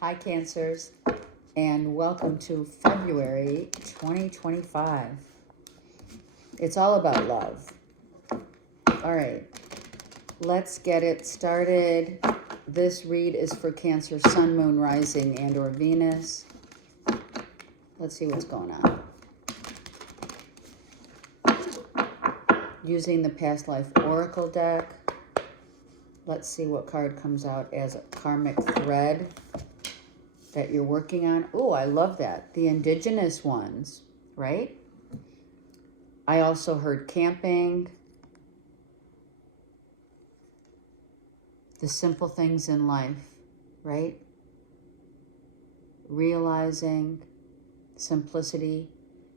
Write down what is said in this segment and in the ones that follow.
Hi, Cancers, and welcome to February 2025. It's all about love. All right, let's get it started. This read is for Cancer, Sun, Moon, Rising, and or Venus. Let's see what's going on. Using the Past Life Oracle deck. Let's see what card comes out as a karmic thread that you're working on. Oh, I love that. The indigenous ones, right? I also heard camping. The simple things in life, right? Realizing simplicity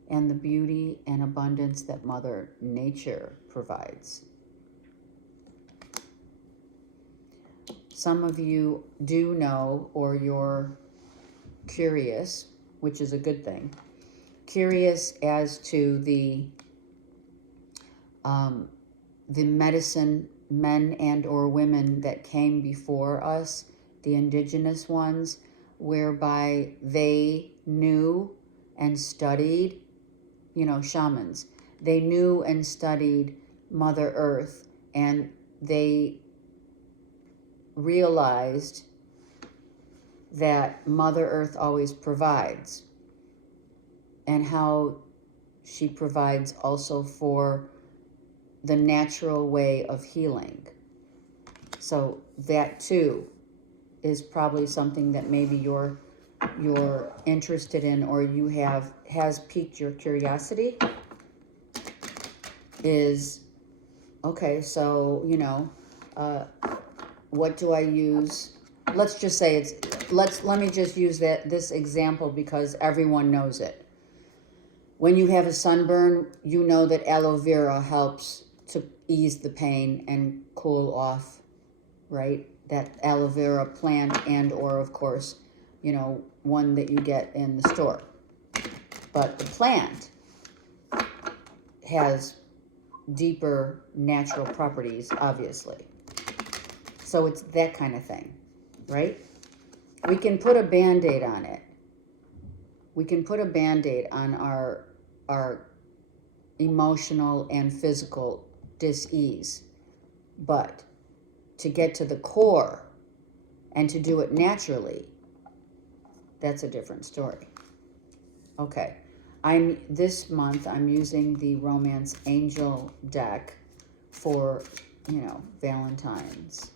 and the beauty and abundance that Mother Nature provides. Some of you do know, or you're curious, which is a good thing, curious as to the medicine men and or women that came before us, the indigenous ones, whereby they knew and studied, shamans. They knew and studied Mother Earth, and they realized that Mother Earth always provides, and how she provides also for the natural way of healing. So that too is probably something that maybe you're interested in, or you has piqued your curiosity. Is okay. So what do I use? Let's just say let me just use this example because everyone knows it. When you have a sunburn, you know that aloe vera helps to ease the pain and cool off, right? That aloe vera plant and or, of course, one that you get in the store. But the plant has deeper natural properties, obviously. So it's that kind of thing, right? We can put a Band-Aid on it. We can put a Band-Aid on our emotional and physical dis-ease. But to get to the core and to do it naturally, that's a different story. Okay. This month I'm using the Romance Angel deck for, Valentine's,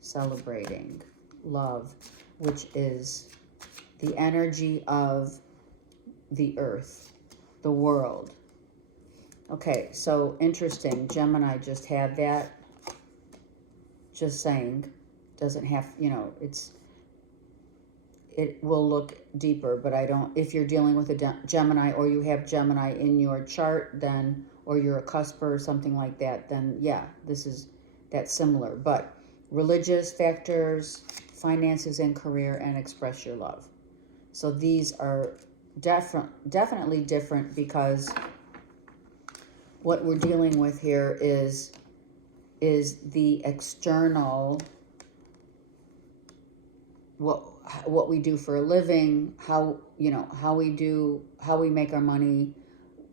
celebrating love, which is the energy of the earth, the world. Okay, so interesting. Gemini just had that. Just saying, doesn't have, it will look deeper, but I don't, if you're dealing with a Gemini or you have Gemini in your chart, then, or you're a cusper or something like that, then yeah, that's similar. But religious factors, finances and career, and express your love. So these are definitely different, because what we're dealing with here is the external, what we do for a living, how we make our money,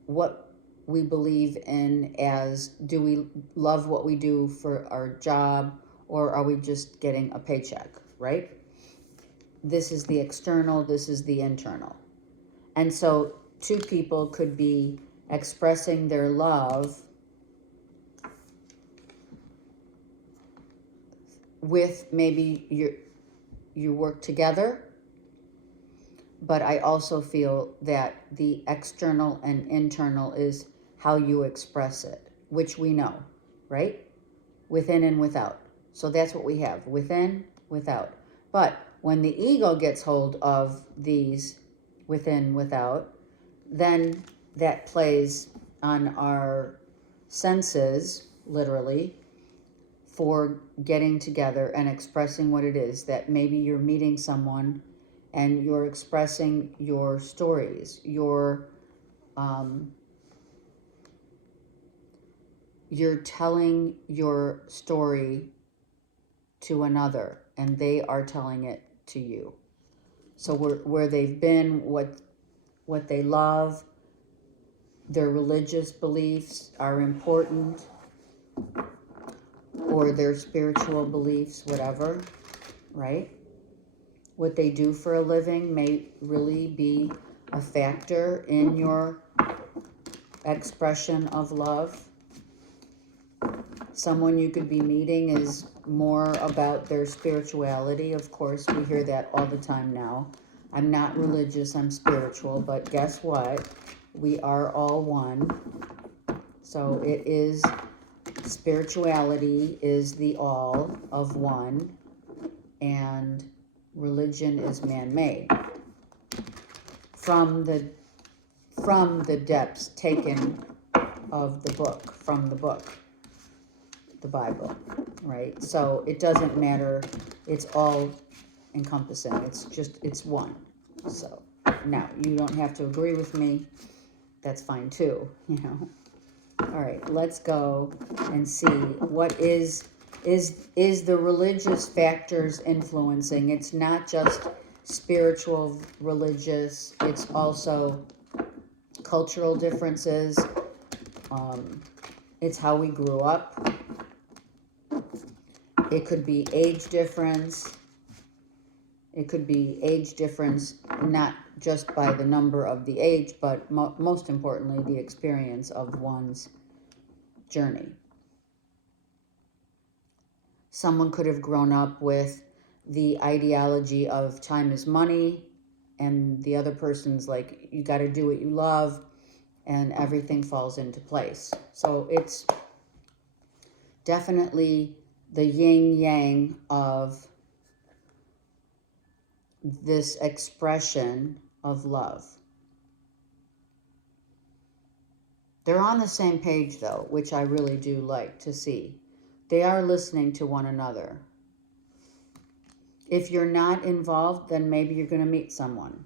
what we believe in, as do we love what we do for our job, or are we just getting a paycheck, right? This is the external, this is the internal. And so two people could be expressing their love with, maybe you work together, but I also feel that the external and internal is how you express it, which we know, right? Within and without. So that's what we have, within, without. But when the ego gets hold of these within, without, then that plays on our senses, literally, for getting together and expressing what it is that maybe you're meeting someone and you're expressing your stories, you're telling your story to another and they are telling it to you. So where they've been, what they love, their religious beliefs are important, or their spiritual beliefs, whatever, right? What they do for a living may really be a factor in your expression of love. Someone you could be meeting is more about their spirituality. Of course, we hear that all the time now. I'm not religious, I'm spiritual, but guess what? We are all one. So it is, spirituality is the all of one, and religion is man-made. From the depths taken of the book, from the book, the Bible, right? So it doesn't matter, it's all encompassing, it's one. So now, you don't have to agree with me, that's fine too, you know. All right, let's go and see what is the religious factors influencing. It's not just spiritual, religious, it's also cultural differences. It's how we grew up. It could be age difference. It could be age difference, not just by the number of the age, but most importantly, the experience of one's journey. Someone could have grown up with the ideology of time is money, and the other person's like, you got to do what you love, and everything falls into place. So it's definitely the yin-yang of this expression of love. They're on the same page, though, which I really do like to see. They are listening to one another. If you're not involved, then maybe you're going to meet someone.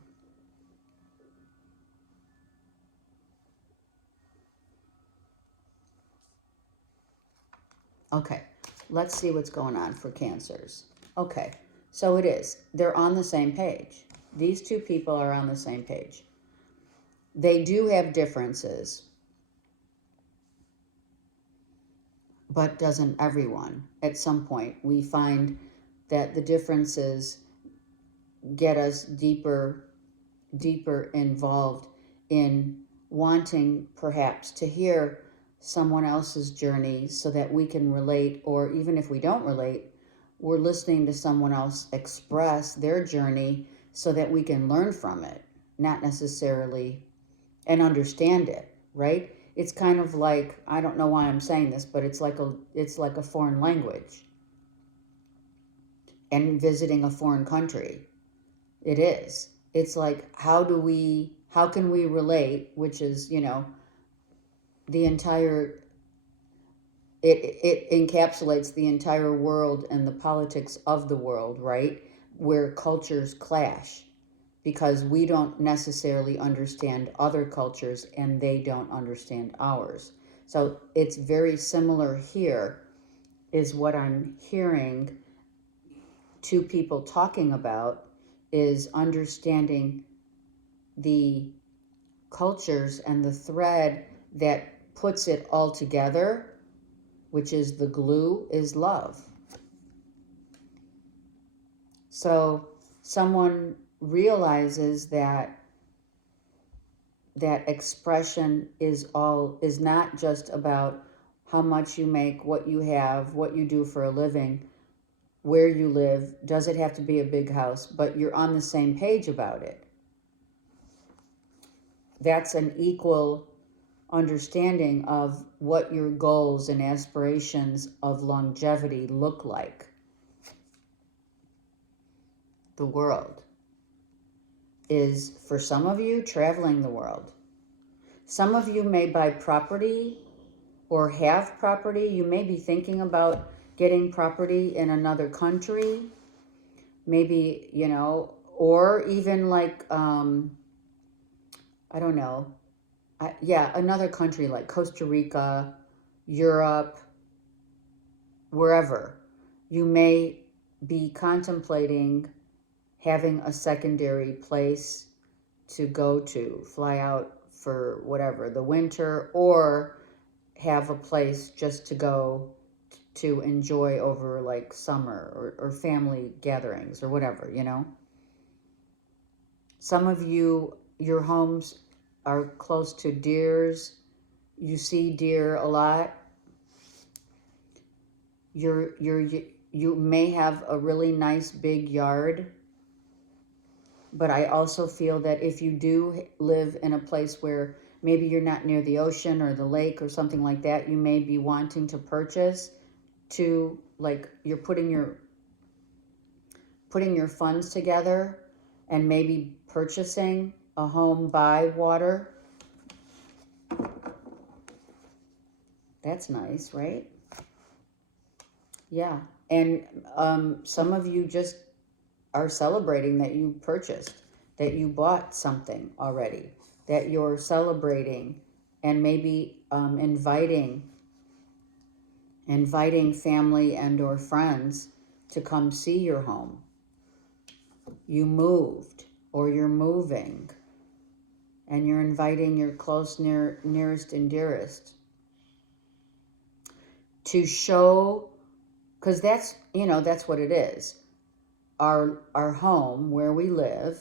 Okay, let's see what's going on for Cancers. Okay, so it is. They're on the same page. These two people are on the same page. They do have differences, but doesn't everyone? At some point, we find that the differences get us deeper involved in wanting perhaps to hear someone else's journey so that we can relate, or even if we don't relate, we're listening to someone else express their journey so that we can learn from it, not necessarily, and understand it, right? It's kind of like, I don't know why I'm saying this, but it's like a foreign language and visiting a foreign country. It is. It's like, how can we relate, which is, you know, the entire, it encapsulates the entire world and the politics of the world, right? Where cultures clash because we don't necessarily understand other cultures and they don't understand ours. So it's very similar here, is what I'm hearing two people talking about, is understanding the cultures and the thread that puts it all together, which is the glue, is love. So someone realizes that expression is not just about how much you make, what you have, what you do for a living, where you live. Does it have to be a big house? But you're on the same page about it. That's an equal understanding of what your goals and aspirations of longevity look like. The world is, for some of you, traveling the world. Some of you may buy property or have property. You may be thinking about getting property in another country. Maybe, you know, or even like, I don't know. Another country like Costa Rica, Europe, wherever. You may be contemplating having a secondary place to go to, fly out for whatever, the winter, or have a place just to go to enjoy over like summer or family gatherings or whatever, you know. Some of you, your homes are close to deers. You see deer a lot. You may have a really nice big yard, but I also feel that if you do live in a place where maybe you're not near the ocean or the lake or something like that, you may be wanting to purchase to, like, you're putting your funds together and maybe purchasing a home by water. That's nice, right? Yeah. And some of you just are celebrating that you purchased, that you bought something already, that you're celebrating, and maybe inviting family and or friends to come see your home. You moved or you're moving, and you're inviting your close, nearest and dearest to show, because that's, you know, that's what it is. Our home, where we live,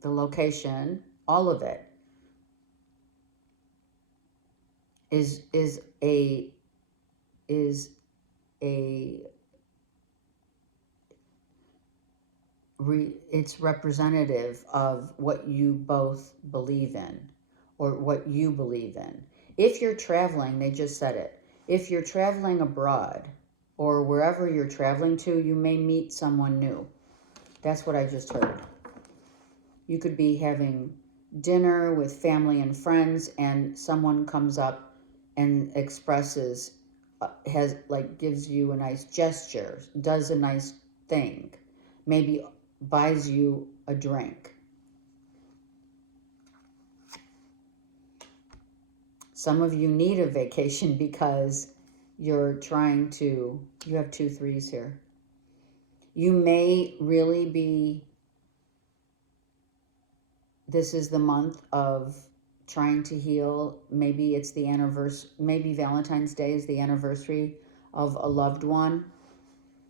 the location, all of it is it's representative of what you both believe in, or what you believe in. If you're traveling, they just said it, if you're traveling abroad or wherever you're traveling to, you may meet someone new. That's what I just heard. You could be having dinner with family and friends, and someone comes up and expresses, gives you a nice gesture, does a nice thing, maybe buys you a drink. Some of you need a vacation because you're trying to, you have 2 3s here. You may really be, this is the month of trying to heal. Maybe it's the anniversary, maybe Valentine's Day is the anniversary of a loved one,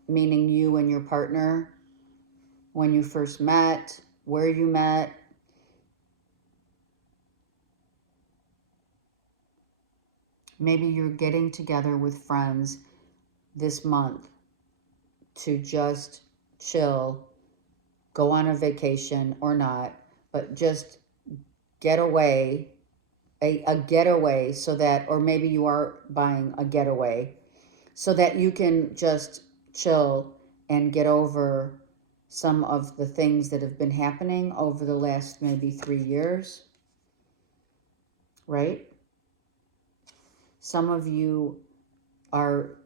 meaning you and your partner, when you first met, where you met. Maybe you're getting together with friends this month to just chill, go on a vacation or not, but just get away, a getaway, so that, or maybe you are buying a getaway so that you can just chill and get over some of the things that have been happening over the last maybe 3 years, right? Some of you are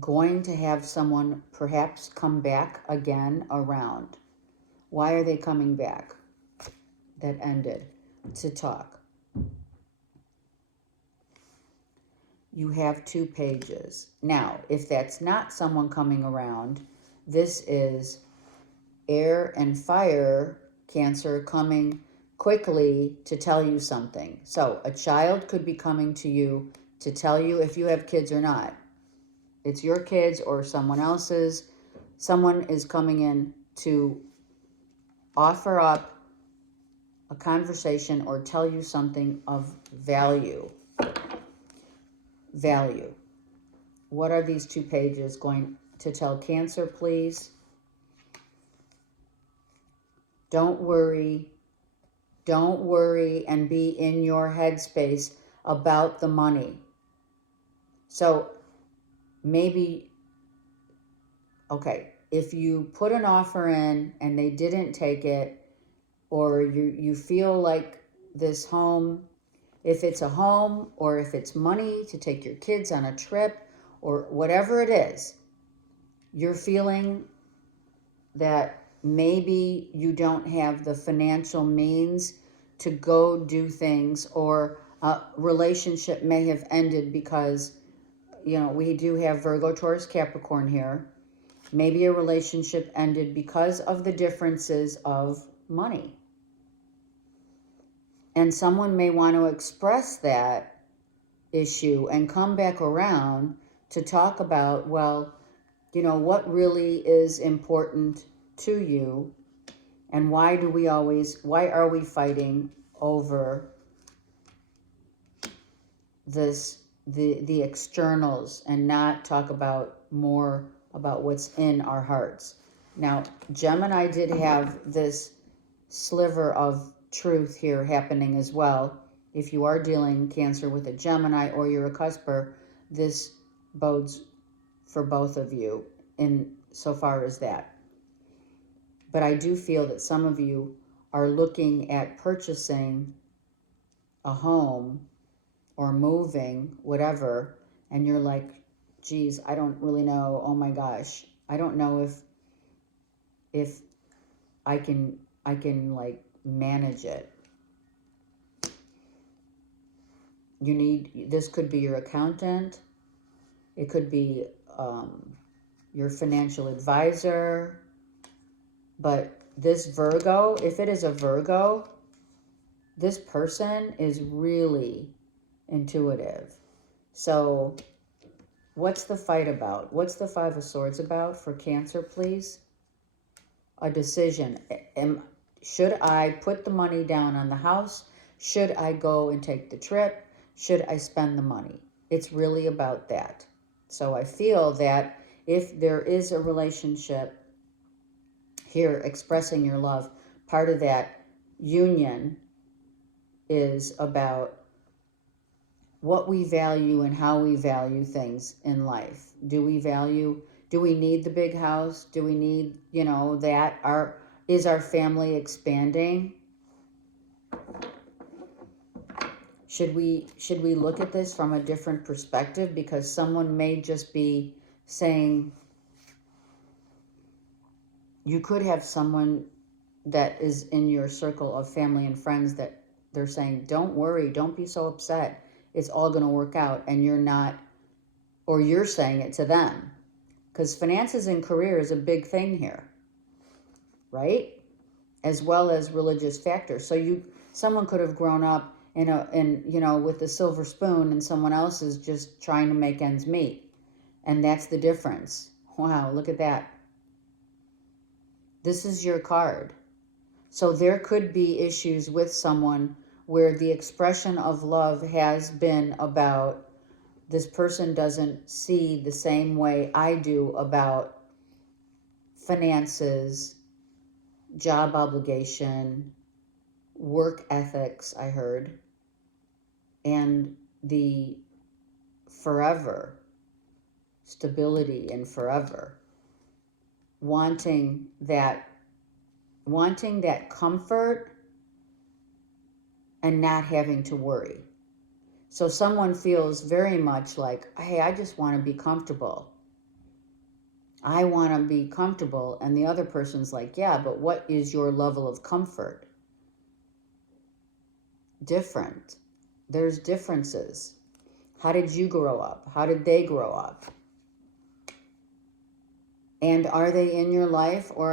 going to have someone perhaps come back again around. Why are they coming back? That ended. To talk. You have 2 pages. Now, if that's not someone coming around, this is air and fire, Cancer, coming quickly to tell you something. So a child could be coming to you to tell you if you have kids or not. It's your kids or someone else's. Someone is coming in to offer up a conversation or tell you something of value. Value. What are these 2 pages going to tell Cancer, please? Don't worry. Don't worry and be in your headspace about the money. So maybe, okay, if you put an offer in and they didn't take it, or you feel like this home, if it's a home or if it's money to take your kids on a trip or whatever it is, you're feeling that maybe you don't have the financial means to go do things, or a relationship may have ended because, you know, we do have Virgo, Taurus, Capricorn here. Maybe a relationship ended because of the differences of money. And someone may want to express that issue and come back around to talk about, well, you know, what really is important to you, and why are we fighting over the externals and not talk about more about what's in our hearts. Now, Gemini did have this sliver of truth here happening as well. If you are dealing Cancer with a Gemini or you're a cusper, this bodes for both of you in so far as that. But I do feel that some of you are looking at purchasing a home or moving, whatever, and you're like, geez, I don't really know. Oh my gosh, I don't know if I can like manage it. This could be your accountant. It could be your financial advisor. But this Virgo, if it is a Virgo, this person is really intuitive. So what's the fight about? What's the Five of Swords about for Cancer, please? A decision. Should I put the money down on the house? Should I go and take the trip? Should I spend the money? It's really about that. So I feel that if there is a relationship here expressing your love, part of that union is about what we value and how we value things in life. Do we need the big house? Do we need, that? Is our family expanding? Should we look at this from a different perspective? Because someone may just be saying, you could have someone that is in your circle of family and friends that they're saying, don't worry, don't be so upset. It's all going to work out. And you're not, or you're saying it to them. Because finances and career is a big thing here, right? As well as religious factors. So someone could have grown up with a silver spoon, and someone else is just trying to make ends meet. And that's the difference. Wow, look at that. This is your card. So there could be issues with someone where the expression of love has been about, this person doesn't see the same way I do about finances, job obligation, work ethics, I heard, and the forever, stability and forever. Wanting that comfort and not having to worry. So someone feels very much like, hey, I just want to be comfortable. I want to be comfortable. And the other person's like, yeah, but what is your level of comfort? Different. There's differences. How did you grow up? How did they grow up? And are they in your life, or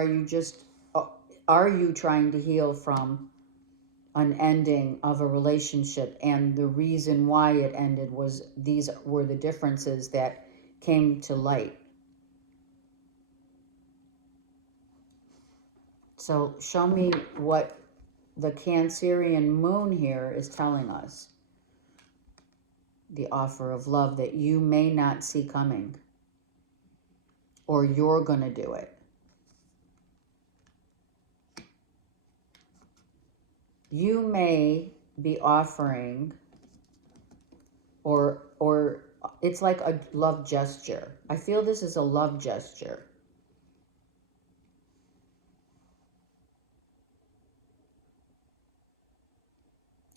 are you trying to heal from an ending of a relationship, and the reason why it ended was these were the differences that came to light? So show me what the Cancerian moon here is telling us. The offer of love that you may not see coming, or you're going to do it. You may be offering, or it's like a love gesture. I feel this is a love gesture.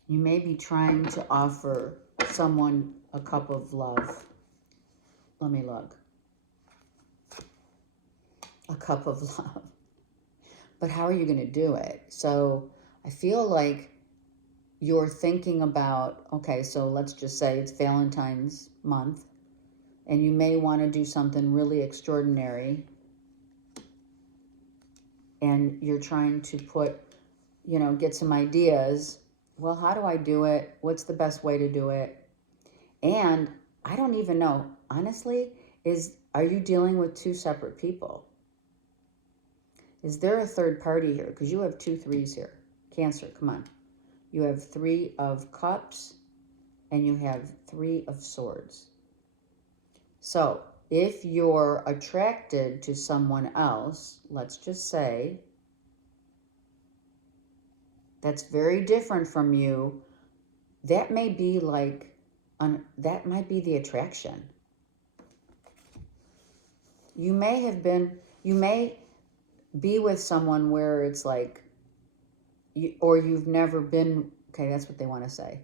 You may be trying to offer someone a cup of love. Let me look. A cup of love. But how are you going to do it? So I feel like you're thinking about, okay, so let's just say it's Valentine's month, and you may want to do something really extraordinary and you're trying to put, get some ideas. Well, how do I do it? What's the best way to do it? And I don't even know, honestly, are you dealing with two separate people? Is there a third party here? Because you have 2 3s here. Cancer, come on. You have 3 of Cups and you have 3 of Swords. So if you're attracted to someone else, let's just say, that's very different from you, that may be that might be the attraction. You may be with someone where it's like, or you've never been, okay, that's what they want to say.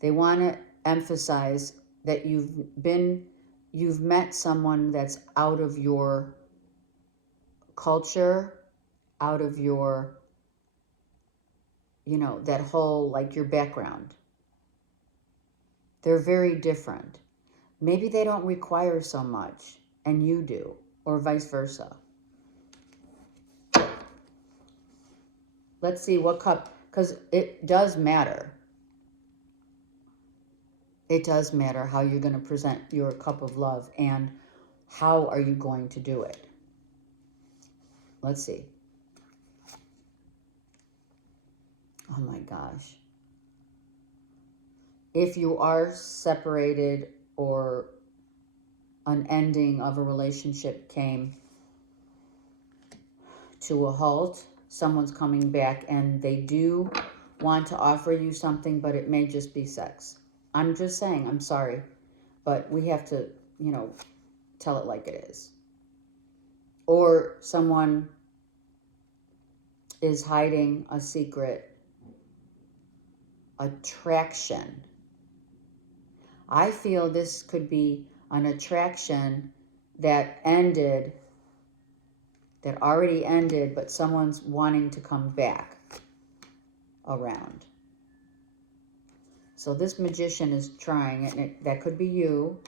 They want to emphasize that you've met someone that's out of your culture, out of your, that whole, like, your background. They're very different. Maybe they don't require so much and you do, or vice versa. Let's see what cup, because it does matter. It does matter how you're going to present your cup of love and how are you going to do it. Let's see. Oh my gosh. If you are separated or an ending of a relationship came to a halt, someone's coming back and they do want to offer you something, but it may just be sex. I'm just saying, I'm sorry, but we have to, tell it like it is. Or someone is hiding a secret attraction. I feel this could be an attraction that already ended, but someone's wanting to come back around. So this Magician is trying, and that could be you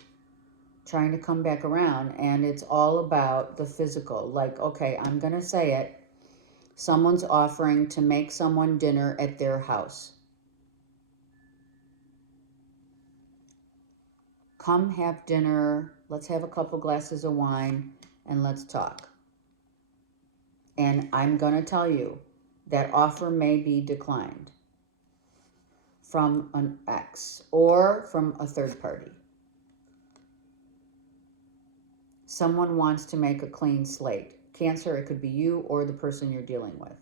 trying to come back around, and it's all about the physical. Like, okay, I'm going to say it. Someone's offering to make someone dinner at their house. Come have dinner, let's have a couple glasses of wine, and let's talk. And I'm going to tell you, that offer may be declined from an ex or from a third party. Someone wants to make a clean slate. Cancer, it could be you or the person you're dealing with.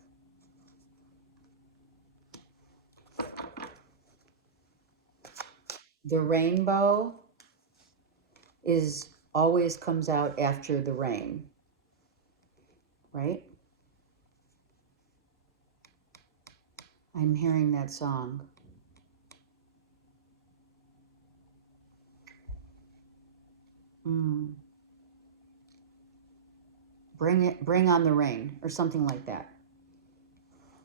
The rainbow always comes out after the rain, right? I'm hearing that song. Bring on the rain, or something like that.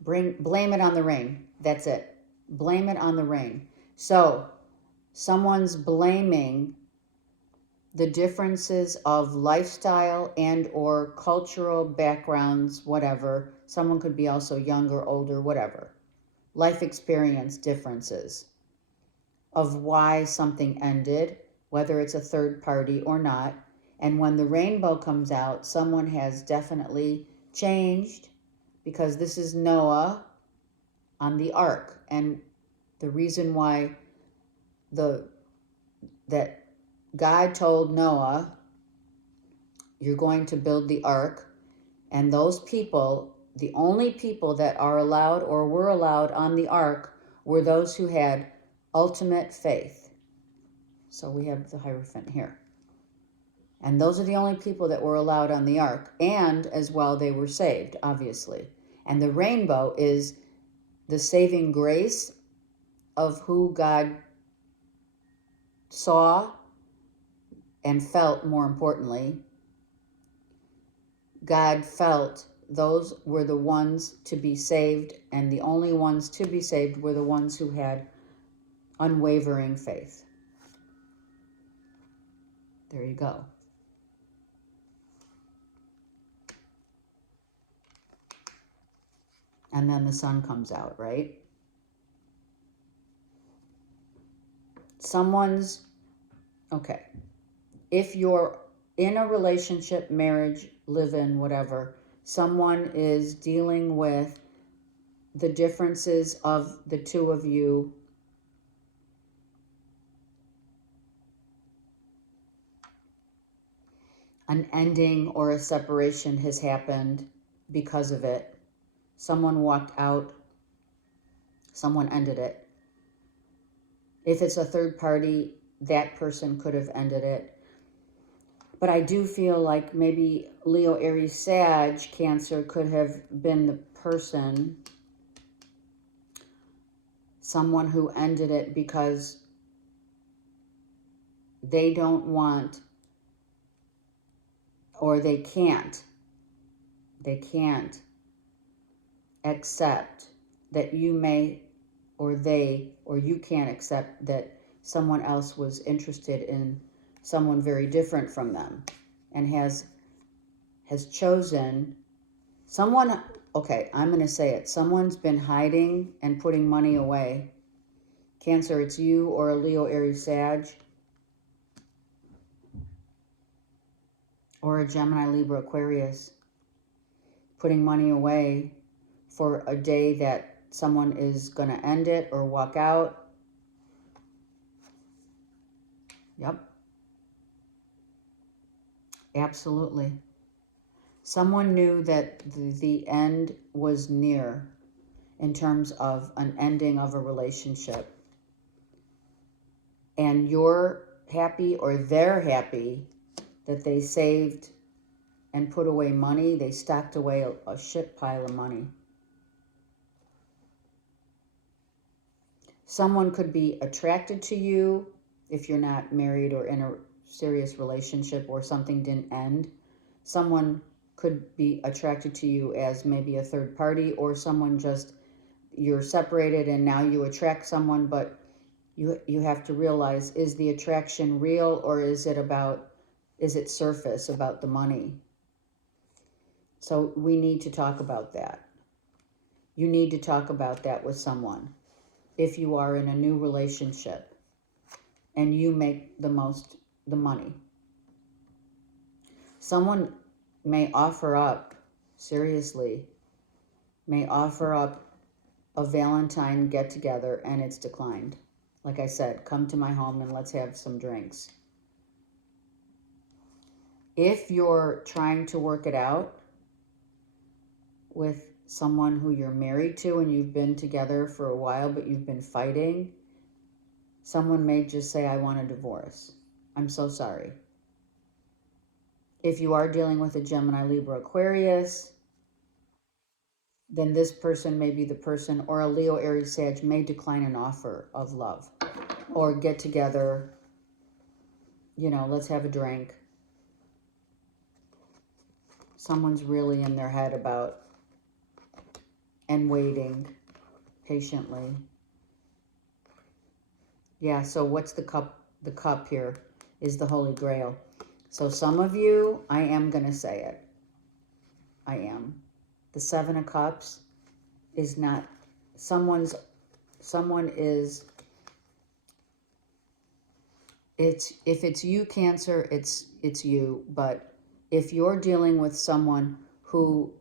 Blame it on the rain. That's it. Blame it on the rain. So someone's blaming the differences of lifestyle and or cultural backgrounds, whatever. Someone could be also younger, older, whatever. Life experience differences of why something ended, whether it's a third party or not. And when the rainbow comes out, someone has definitely changed, because this is Noah on the ark. And the reason why that God told Noah, you're going to build the ark, and those people, the only people that are allowed or were allowed on the ark were those who had ultimate faith. So we have the Hierophant here. And those are the only people that were allowed on the ark. And as well, they were saved, obviously. And the rainbow is the saving grace of who God saw and felt, more importantly. God felt those were the ones to be saved, and the only ones to be saved were the ones who had unwavering faith. There you go. And then the sun comes out, right? Okay. If you're in a relationship, marriage, live-in, whatever, someone is dealing with the differences of the two of you, an ending or a separation has happened because of it. Someone walked out, someone ended it. If it's a third party, that person could have ended it. But I do feel like maybe Leo, Aries, Sag, Cancer could have been the person, someone who ended it because they don't want, or they can't accept that you may, or you can't accept that someone else was interested in someone very different from them and has chosen someone. Okay, I'm going to say it. Someone's been hiding and putting money away. Cancer, it's you or a Leo, Aries, Sag, or a Gemini, Libra, Aquarius, putting money away for a day that someone is going to end it or walk out. Yep. Absolutely. Someone knew that the end was near in terms of an ending of a relationship. And you're happy, or they're happy, that they saved and put away money. They stacked away a shit pile of money. Someone could be attracted to you if you're not married or in a serious relationship or something didn't end. Someone could be attracted to you as maybe a third party, or someone just, you're separated and now you attract someone, but you have to realize, is the attraction real, or is it surface about the money? So we need to talk about that. You need to talk about that with someone. If you are in a new relationship and you make the money, someone may offer up, seriously, may offer up a Valentine get-together and it's declined. Like I said, come to my home and let's have some drinks. If you're trying to work it out with someone who you're married to and you've been together for a while but you've been fighting, someone may just say, I want a divorce. I'm so sorry. If you are dealing with a Gemini, Libra, Aquarius, then this person may be the person, or a Leo, Aries, Sag may decline an offer of love or get together, let's have a drink. Someone's really in their head about and waiting patiently. Yeah, so what's the cup? The cup here is the Holy Grail. So some of you, I am going to say it. I am. The Seven of Cups is not, someone is, if it's you, Cancer, it's you. But if you're dealing with someone who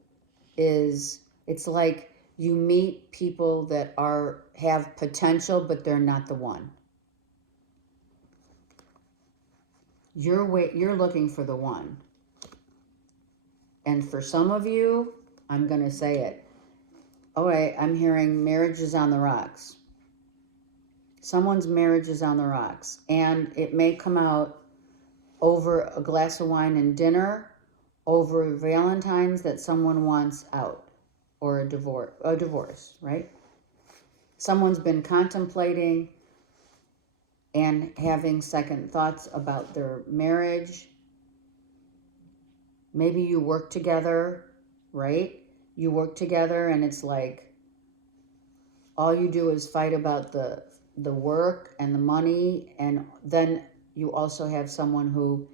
is, it's like you meet people that have potential, but they're not the one. You're looking for the one. And for some of you, I'm going to say it. All right, I'm hearing marriage is on the rocks. Someone's marriage is on the rocks. And it may come out over a glass of wine and dinner, over Valentine's that someone wants out, or a divorce, right? Someone's been contemplating and having second thoughts about their marriage. Maybe you work together, right? You work together and it's like all you do is fight about the work and the money, and then you also have someone who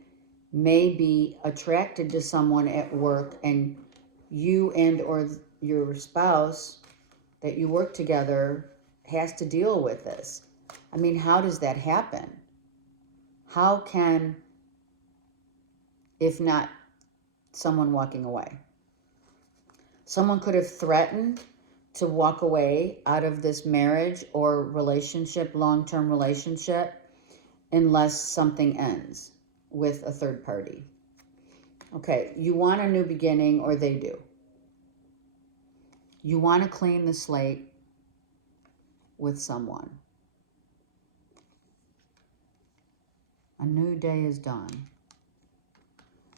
may be attracted to someone at work, and you and or your spouse that you work together has to deal with this. I mean, how does that happen? How can, if not someone walking away? Someone could have threatened to walk away out of this marriage or relationship, long-term relationship, unless something ends with a third party. Okay, you want a new beginning, or they do. You want to clean the slate with someone. A new day is dawn.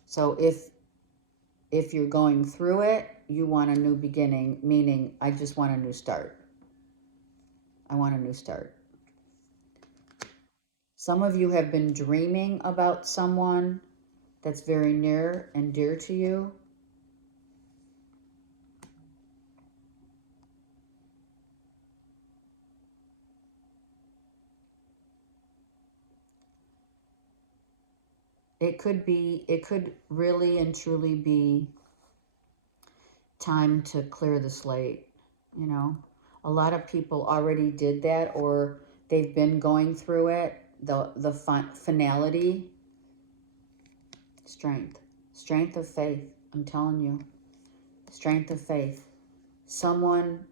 So if you're going through it, you want a new beginning, meaning I just want a new start. I want a new start. Some of you have been dreaming about someone that's very near and dear to you. It could really and truly be time to clear the slate, you know. A lot of people already did that, or they've been going through it. The finality, strength of faith. I'm telling you, strength of faith. Someone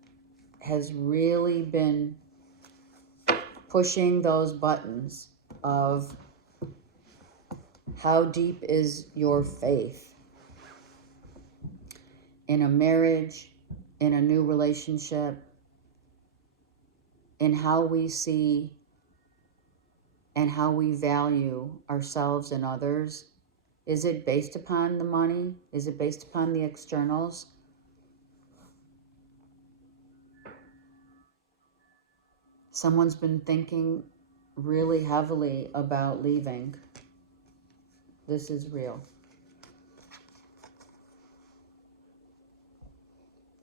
has really been pushing those buttons of how deep is your faith in a marriage, in a new relationship, in how we see and how we value ourselves and others. Is it based upon the money? Is it based upon the externals? Someone's been thinking really heavily about leaving. This is real.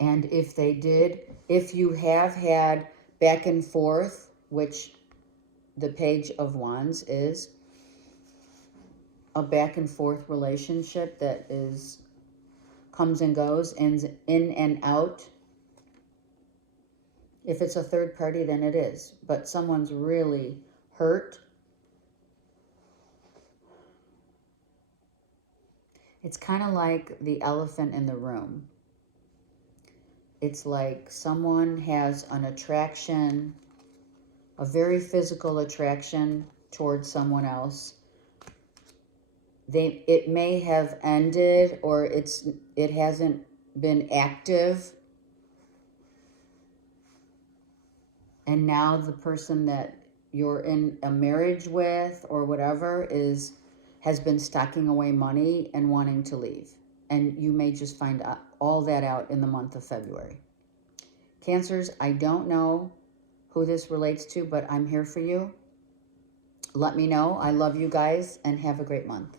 And if they did, if you have had back and forth, which the Page of Wands is, a back and forth relationship that is comes and goes, ends in and out. If it's a third party, then it is. But someone's really hurt. It's kind of like the elephant in the room. It's like someone has an attraction, a very physical attraction towards someone else. It may have ended, or it hasn't been active. And now the person that you're in a marriage with or whatever has been stocking away money and wanting to leave. And you may just find all that out in the month of February. Cancers, I don't know who this relates to, but I'm here for you. Let me know. I love you guys, and have a great month.